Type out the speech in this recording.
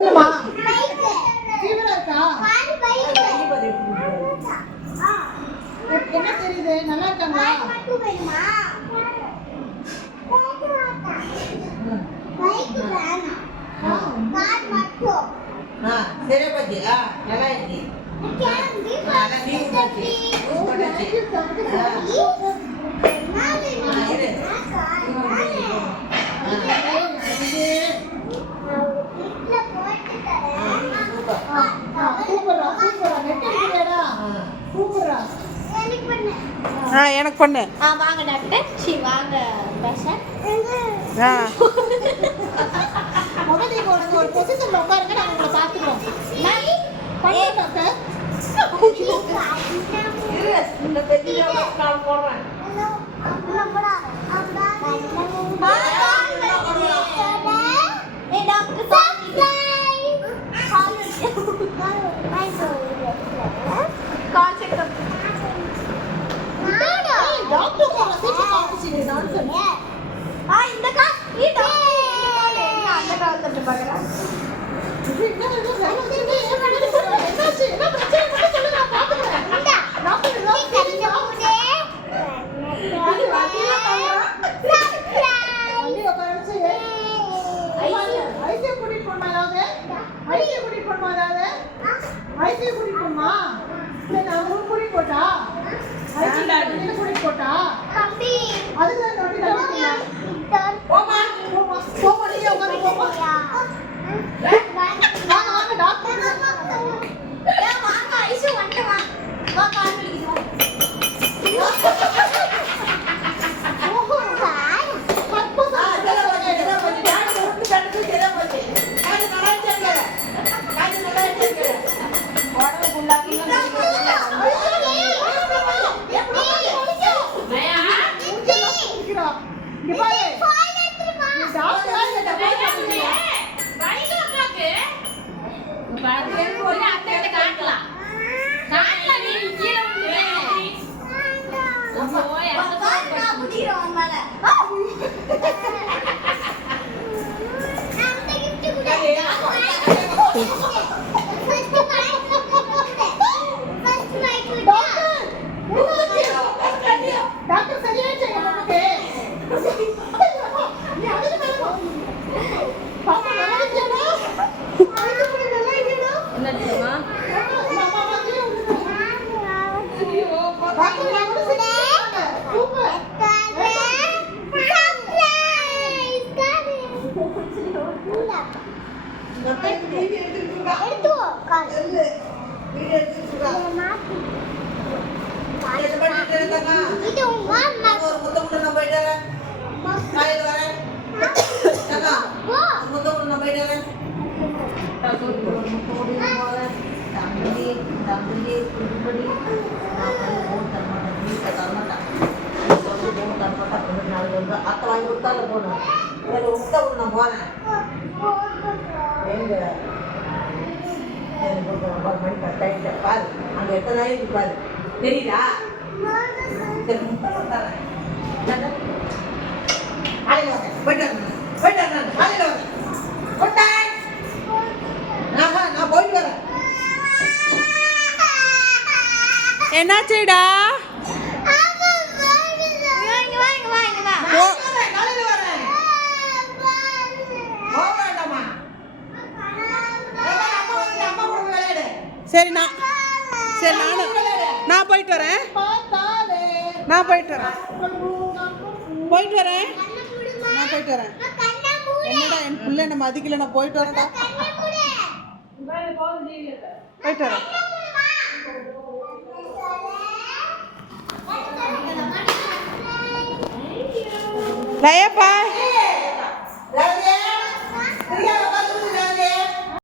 என்ன தெரியுது? நல்லா இருக்காங்களா? சரி பத்தி நல்லா இருக்கு. எனக்கு பண்ணு. வாங்க டாக்டர். வாங்க பேஷண்ட். நீங்க ஒரு பொசிஷன்ல உட்காருங்க, நாங்க உங்களை பார்த்துக்கிறோம். பண்ணு டாக்டர். இந்த பெரிய நான் போறேன். அத்தை வாங்கி கொடுத்தால போகணும். முட்டை ஒன்று நான் போனேன். எங்க மணி கட்டாயிட்ட பாரு, அங்கே எத்தனை நாளைக்கு பாரு, தெரியுதா? சரி முட்டை கொடுத்தாரேன். காலையில் வரேன், போயிட்டு வரேன், காலையில் வரேன். போட்டேன், நான் போயிட்டு வரேன். என்னாச்சுடா? சரி நான் போயிட்டு வரேன். நான் போயிட்டு வரேன். என்னடா என் பிள்ளை என்ன மதிக்கல, நான் போயிட்டு வரேன்டா. போயிட்டு வரேன். லயப்பா